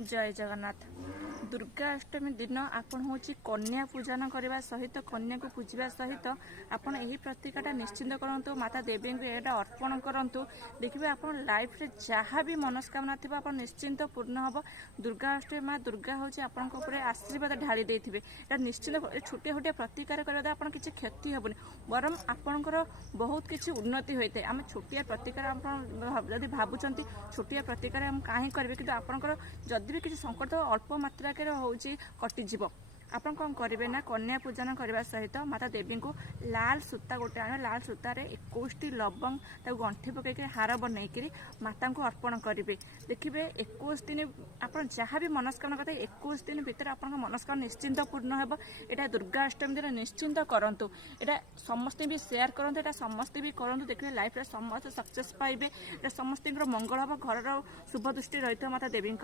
जय जगन्नाथ। दुर्गा अष्टमी दिन आपण हूँ कन्या पूजन करने सहित कन्या को पूजा सहित आपड़ यही प्रतिकाटा निश्चिंत करूँ माता देवी को यहाँ अर्पण करूँ। देखिए आप लाइफ रे जहाँ भी मनस्कामना थी आप निश्चिंत पूर्ण हम। दुर्गा अष्टमी माँ दुर्गा हूँ आपण आशीर्वाद ढाली देते निश्चिंत छोटिया छोटिया प्रतिकार करवा आप किसी क्षति हेनी बरम आपणकर बहुत किसी उन्नति होता है। आम छोटिया प्रतिकार जब भावुं छोटिया प्रतिकार हम कहीं करेंगे कि आपंकर जदि भी किसी संकट अल्प मात्रा होची कटिजिव आपन कौन करेंगे ना कन्या पूजन करने सहित माता देवी को लाल सूता गोटे आने लाल सूतार 21 लवंग गंठी पकईक हार बनईकि माता को अर्पण करेंगे। देखिए 21 दिन आप जहाँ भी मनस्कामना करते 21 दिन भितर आप मनस्कामना निश्चिंत पूर्ण हो। यहाँ दुर्गा अष्टमी दिन निश्चिंत करूँ यहाँ समस्ते भी शेयर करूँ यहाँ समस्ते भी करूँ। देखिए लाइफ समस्त सक्सेस पाइबे समस्त मंगल हम घर शुभ दृष्टि रही माता देवी।